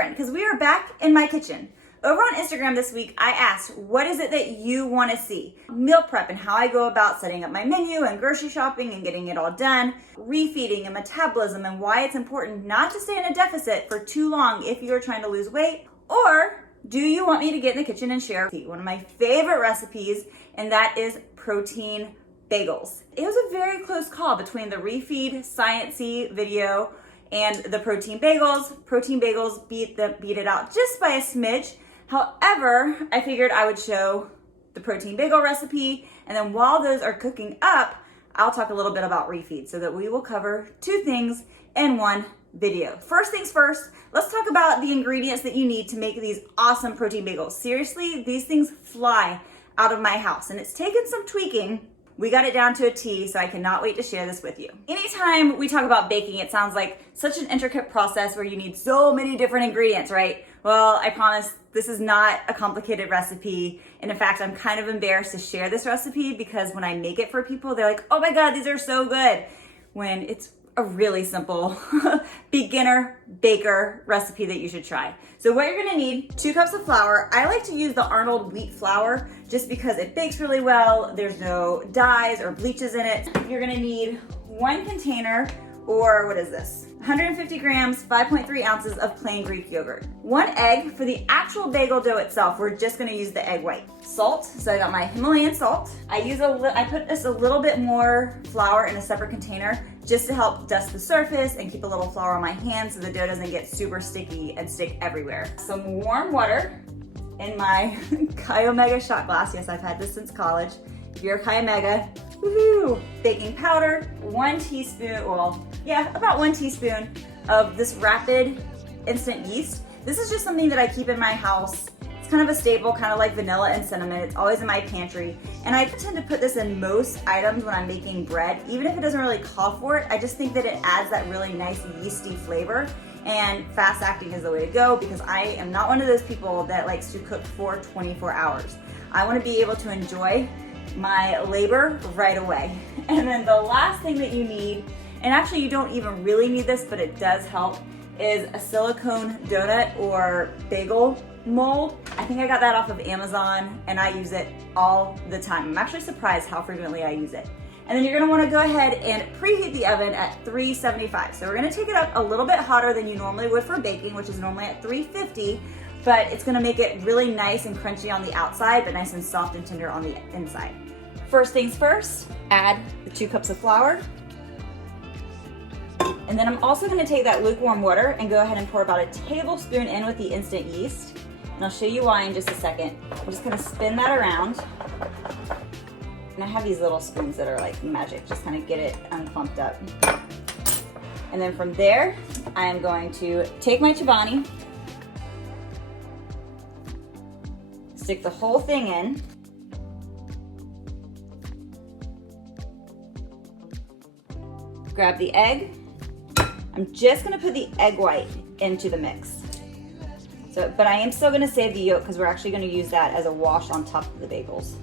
different because we are back in my kitchen. Over on Instagram this week, I asked, what is it that you want to see? Meal prep and how I go about setting up my menu and grocery shopping and getting it all done, refeeding and metabolism and why it's important not to stay in a deficit for too long if you're trying to lose weight, or do you want me to get in the kitchen and share one of my favorite recipes, and that is protein bagels. It was a very close call between the refeed science-y video and the protein bagels. Protein bagels beat it out just by a smidge. However, I figured I would show the protein bagel recipe, and then while those are cooking up, I'll talk a little bit about refeed so that we will cover two things in one video. First things first, let's talk about the ingredients that you need to make these awesome protein bagels. Seriously, these things fly out of my house, and it's taken some tweaking. We got it down to a T, so I cannot wait to share this with you. Anytime we talk about baking, it sounds like such an intricate process where you need so many different ingredients, right? Well, I promise this is not a complicated recipe. And in fact, I'm kind of embarrassed to share this recipe because when I make it for people, they're like, oh my God, these are so good. When it's a really simple beginner baker recipe that you should try. So what you're gonna need, 2 cups of flour. I like to use the Arnold wheat flour just because it bakes really well. There's no dyes or bleaches in it. You're gonna need 1 container, or what is this? 150 grams, 5.3 ounces of plain Greek yogurt. 1 egg. For the actual bagel dough itself, we're just gonna use the egg white. Salt, so I got my Himalayan salt. I put just a little bit more flour in a separate container just to help dust the surface and keep a little flour on my hands so the dough doesn't get super sticky and stick everywhere. Some warm water in my Chi Omega shot glass. Yes, I've had this since college. If you're a Chi Omega, woohoo! Baking powder, 1 teaspoon, about 1 teaspoon of this rapid instant yeast. This is just something that I keep in my house. It's kind of a staple, kind of like vanilla and cinnamon. It's always in my pantry. And I tend to put this in most items when I'm making bread. Even if it doesn't really call for it, I just think that it adds that really nice yeasty flavor. And fast acting is the way to go because I am not one of those people that likes to cook for 24 hours. I want to be able to enjoy my labor right away. And then the last thing that you need, and actually you don't even really need this, but it does help, is a silicone donut or bagel mold. I think I got that off of Amazon and I use it all the time. I'm actually surprised how frequently I use it. And then you're gonna wanna go ahead and preheat the oven at 375. So we're gonna take it up a little bit hotter than you normally would for baking, which is normally at 350, but it's gonna make it really nice and crunchy on the outside, but nice and soft and tender on the inside. First things first, add the 2 cups of flour. And then I'm also gonna take that lukewarm water and go ahead and pour about a tablespoon in with the instant yeast. And I'll show you why in just a second. I'm just gonna spin that around. And I have these little spoons that are like magic, just kind of get it unclumped up. And then from there, I am going to take my Chobani, stick the whole thing in. Grab the egg. I'm just gonna put the egg white into the mix. But I am still gonna save the yolk because we're actually gonna use that as a wash on top of the bagels.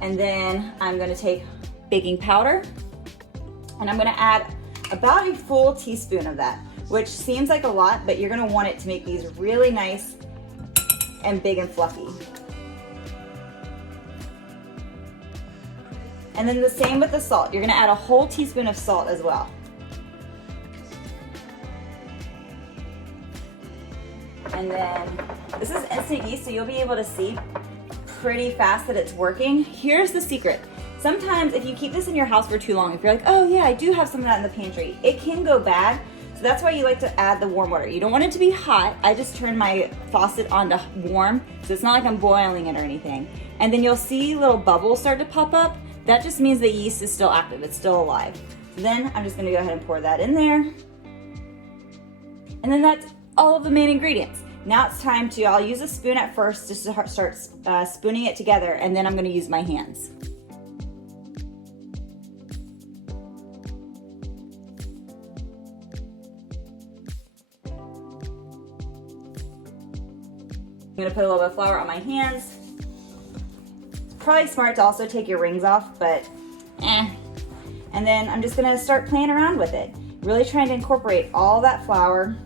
And then I'm gonna take baking powder and I'm gonna add about a full teaspoon of that, which seems like a lot, but you're gonna want it to make these really nice and big and fluffy. And then the same with the salt. You're gonna add a whole teaspoon of salt as well. And then this is instant yeast, so you'll be able to see pretty fast that it's working. Here's the secret. Sometimes if you keep this in your house for too long, if you're like, oh yeah, I do have some of that in the pantry, it can go bad. So that's why you like to add the warm water. You don't want it to be hot. I just turned my faucet on to warm, so it's not like I'm boiling it or anything. And then you'll see little bubbles start to pop up. That just means the yeast is still active, it's still alive. So then I'm just gonna go ahead and pour that in there. And then that's all of the main ingredients. Now it's time to, I'll use a spoon at first just to start spooning it together, and then I'm gonna use my hands. I'm gonna put a little bit of flour on my hands. It's probably smart to also take your rings off, but And then I'm just gonna start playing around with it. Really trying to incorporate all that flour,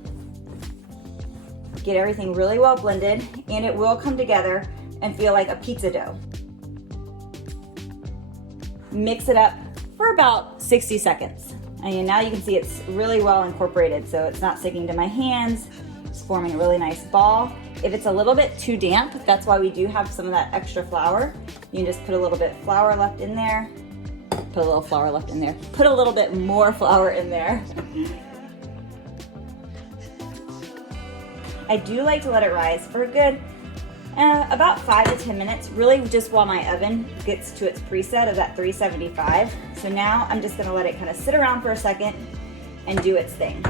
get everything really well blended, and it will come together and feel like a pizza dough. Mix it up for about 60 seconds. And now you can see it's really well incorporated, so it's not sticking to my hands. It's forming a really nice ball. If it's a little bit too damp, that's why we do have some of that extra flour. You can just put a little bit flour left in there. Put a little flour left in there. Put a little bit more flour in there. I do like to let it rise for a good about 5 to 10 minutes, really just while my oven gets to its preset of that 375. So now I'm just gonna let it kind of sit around for a second and do its thing.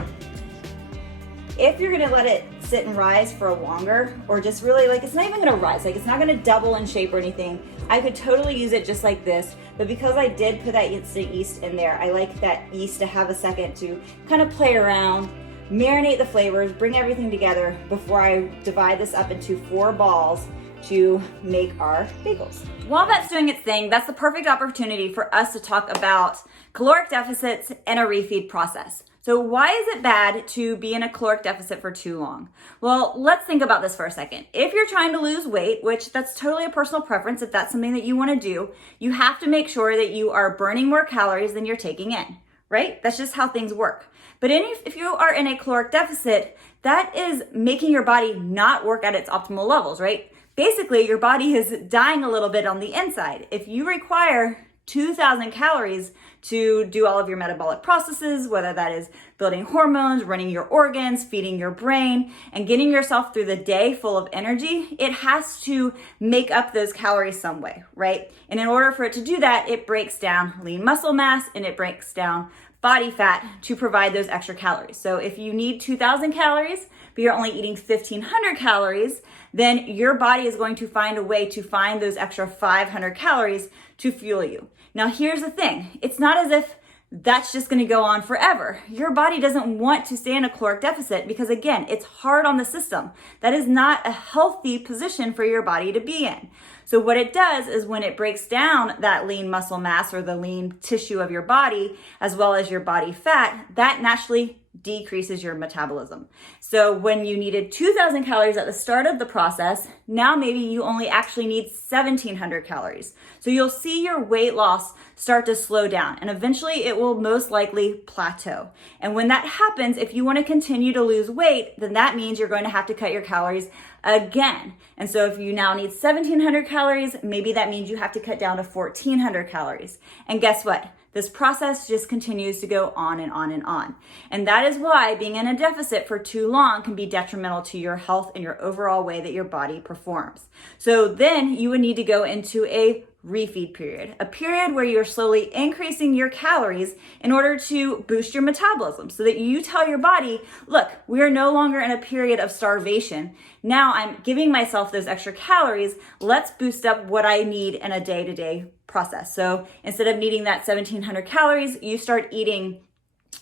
If you're gonna let it sit and rise for a longer, or just really like, it's not even gonna rise, like it's not gonna double in shape or anything, I could totally use it just like this, but because I did put that instant yeast in there, I like that yeast to have a second to kind of play around, marinate the flavors, bring everything together before I divide this up into 4 balls to make our bagels. While that's doing its thing, that's the perfect opportunity for us to talk about caloric deficits and a refeed process. So why is it bad to be in a caloric deficit for too long? Well, let's think about this for a second. If you're trying to lose weight, which that's totally a personal preference, if that's something that you want to do, you have to make sure that you are burning more calories than you're taking in, right? That's just how things work. But if you are in a caloric deficit, that is making your body not work at its optimal levels, right? Basically, your body is dying a little bit on the inside. If you require 2,000 calories to do all of your metabolic processes, whether that is building hormones, running your organs, feeding your brain, and getting yourself through the day full of energy, it has to make up those calories some way, right? And in order for it to do that, it breaks down lean muscle mass and it breaks down body fat to provide those extra calories. So if you need 2,000 calories, but you're only eating 1,500 calories, then your body is going to find a way to find those extra 500 calories to fuel you. Now, here's the thing. It's not as if that's just going to go on forever. Your body doesn't want to stay in a caloric deficit because, again, it's hard on the system. That is not a healthy position for your body to be in. So what it does is when it breaks down that lean muscle mass or the lean tissue of your body, as well as your body fat, that naturally decreases your metabolism. So when you needed 2,000 calories at the start of the process, now maybe you only actually need 1,700 calories. So you'll see your weight loss start to slow down, and eventually it will most likely plateau. And when that happens, if you want to continue to lose weight, then that means you're going to have to cut your calories again. And so if you now need 1,700 calories, maybe that means you have to cut down to 1,400 calories. And guess what? This process just continues to go on and on and on. And that is why being in a deficit for too long can be detrimental to your health and your overall way that your body performs. So then you would need to go into a refeed period, a period where you're slowly increasing your calories in order to boost your metabolism so that you tell your body, look, we are no longer in a period of starvation. Now I'm giving myself those extra calories. Let's boost up what I need in a day-to-day process. So instead of needing that 1,700 calories, you start eating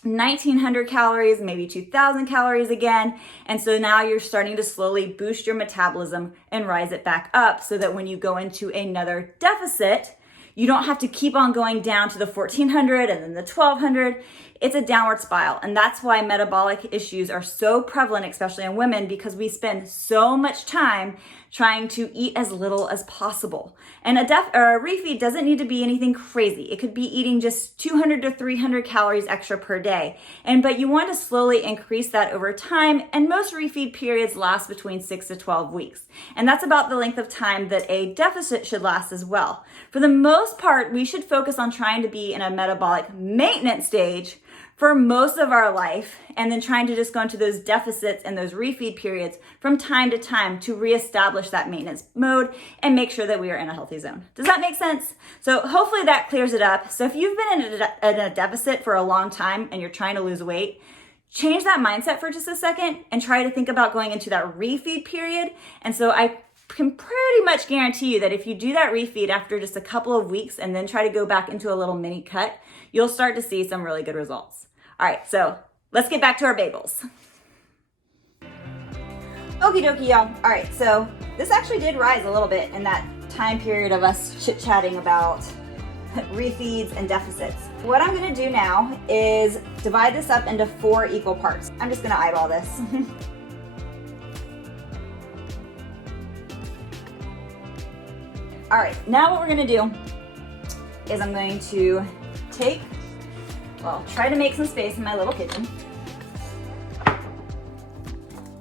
1,900 calories, maybe 2,000 calories again. And so now you're starting to slowly boost your metabolism and rise it back up so that when you go into another deficit, you don't have to keep on going down to the 1,400 and then the 1,200. It's a downward spiral. And that's why metabolic issues are so prevalent, especially in women, because we spend so much time trying to eat as little as possible. And a refeed doesn't need to be anything crazy. It could be eating just 200 to 300 calories extra per day. But you want to slowly increase that over time. And most refeed periods last between 6 to 12 weeks. And that's about the length of time that a deficit should last as well. For the most part, we should focus on trying to be in a metabolic maintenance stage for most of our life, and then trying to just go into those deficits and those refeed periods from time to time to reestablish that maintenance mode and make sure that we are in a healthy zone. Does that make sense? So hopefully that clears it up. So if you've been in a deficit for a long time and you're trying to lose weight, change that mindset for just a second and try to think about going into that refeed period. And so I can pretty much guarantee you that if you do that refeed after just a couple of weeks and then try to go back into a little mini cut, you'll start to see some really good results. All right, so let's get back to our bagels. Okie dokie, y'all. All right, so this actually did rise a little bit in that time period of us chit-chatting about refeeds and deficits. What I'm gonna do now is divide this up into 4 equal parts. I'm just gonna eyeball this. All right, now what we're gonna do is I'm going to try to make some space in my little kitchen.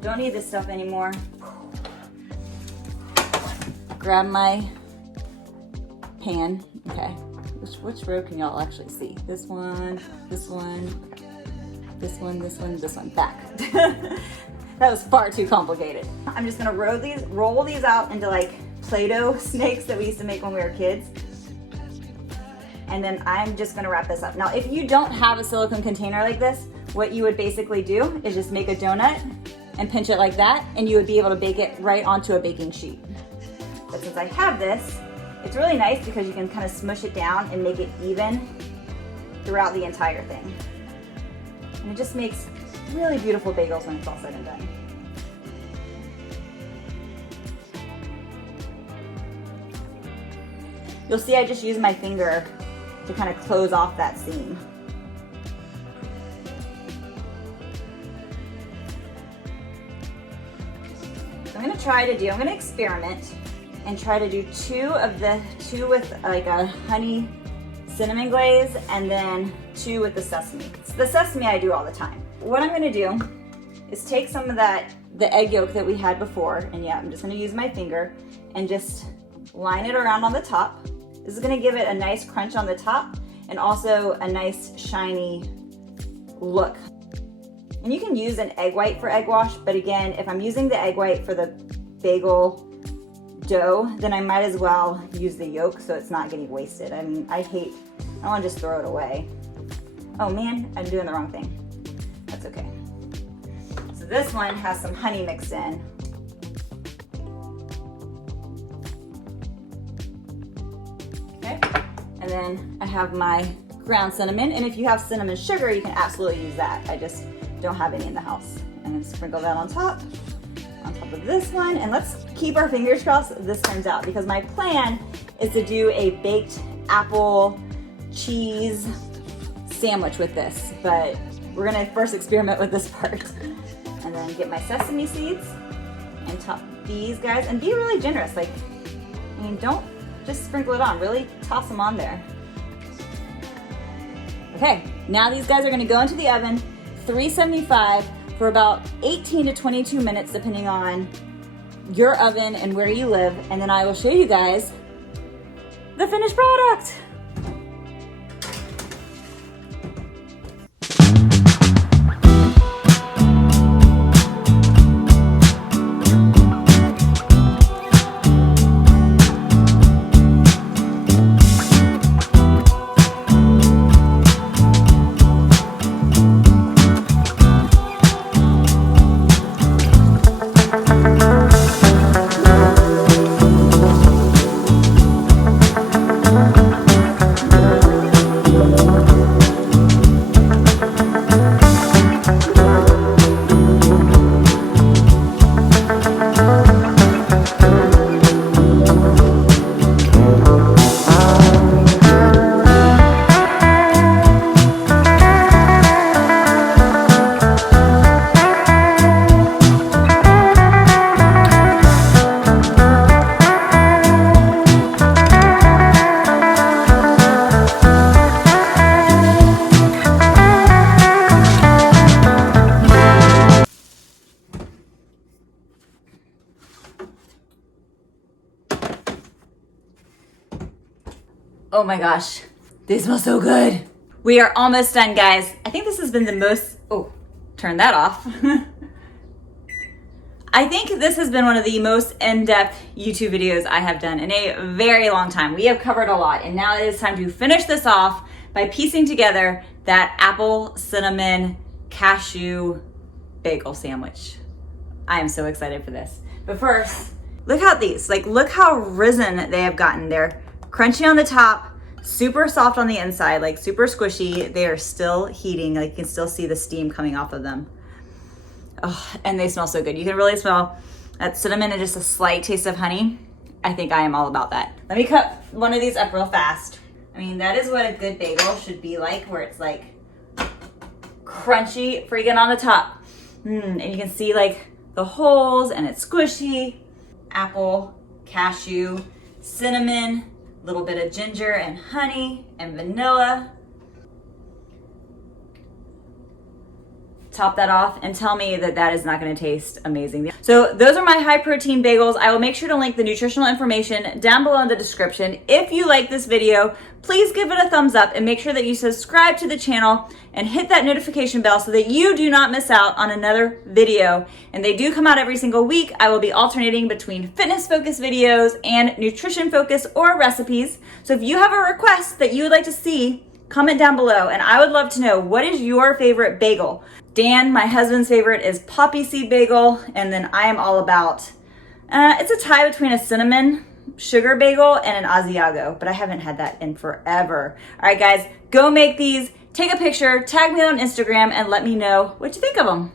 Don't need this stuff anymore. Grab my pan, okay. Which row can y'all actually see? This one, this one, this one, this one, this one, back. That was far too complicated. I'm just gonna roll these out into like Play-Doh snakes that we used to make when we were kids. And then I'm just gonna wrap this up. Now, if you don't have a silicone container like this, what you would basically do is just make a donut and pinch it like that, and you would be able to bake it right onto a baking sheet. But since I have this, it's really nice because you can kind of smush it down and make it even throughout the entire thing. And it just makes really beautiful bagels when it's all said and done. You'll see I just use my finger to kind of close off that seam. So I'm gonna experiment and try to do two with like a honey cinnamon glaze and then 2 with the sesame. The sesame I do all the time. What I'm gonna do is take some of the egg yolk that we had before, and yeah, I'm just gonna use my finger and just line it around on the top. This is gonna give it a nice crunch on the top and also a nice shiny look. And you can use an egg white for egg wash, but again, if I'm using the egg white for the bagel dough, then I might as well use the yolk so it's not getting wasted. I mean, I don't wanna just throw it away. Oh man, I'm doing the wrong thing. That's okay. So this one has some honey mixed in. Okay, and then I have my ground cinnamon, and if you have cinnamon sugar, you can absolutely use that. I just don't have any in the house. And then sprinkle that on top of this one, and let's keep our fingers crossed this turns out, because my plan is to do a baked apple cheese sandwich with this, but we're gonna first experiment with this part. And then get my sesame seeds and top these guys, and be really generous. Like, I mean, don't just sprinkle it on, really toss them on there. Okay, now these guys are gonna go into the oven, 375 for about 18 to 22 minutes, depending on your oven and where you live, and then I will show you guys the finished product. Oh my gosh, they smell so good. We are almost done, guys. I think this has been the most, oh, turn that off. I think this has been one of the most in-depth YouTube videos I have done in a very long time. We have covered a lot, and now it is time to finish this off by piecing together that apple, cinnamon, cashew bagel sandwich. I am so excited for this. But first, look how look how risen they have gotten. They're crunchy on the top, super soft on the inside, like super squishy. They are still heating, like you can still see the steam coming off of them. Oh, and they smell so good. You can really smell that cinnamon and just a slight taste of honey. I think I am all about that. Let me cut one of these up real fast. I mean, that is what a good bagel should be like, where it's like crunchy freaking on the top. And you can see like the holes and it's squishy. Apple, cashew, cinnamon, a little bit of ginger and honey and vanilla. Top that off and tell me that that is not going to taste amazing. So those are my high protein bagels. I will make sure to link the nutritional information down below in the description. If you like this video, please give it a thumbs up and make sure that you subscribe to the channel and hit that notification bell so that you do not miss out on another video. And they do come out every single week. I will be alternating between fitness focused videos and nutrition focused or recipes. So if you have a request that you would like to see, comment down below and I would love to know, what is your favorite bagel? Dan, my husband's favorite, is poppy seed bagel, and then I am all about, it's a tie between a cinnamon sugar bagel and an Asiago, but I haven't had that in forever. All right, guys, go make these, take a picture, tag me on Instagram, and let me know what you think of them.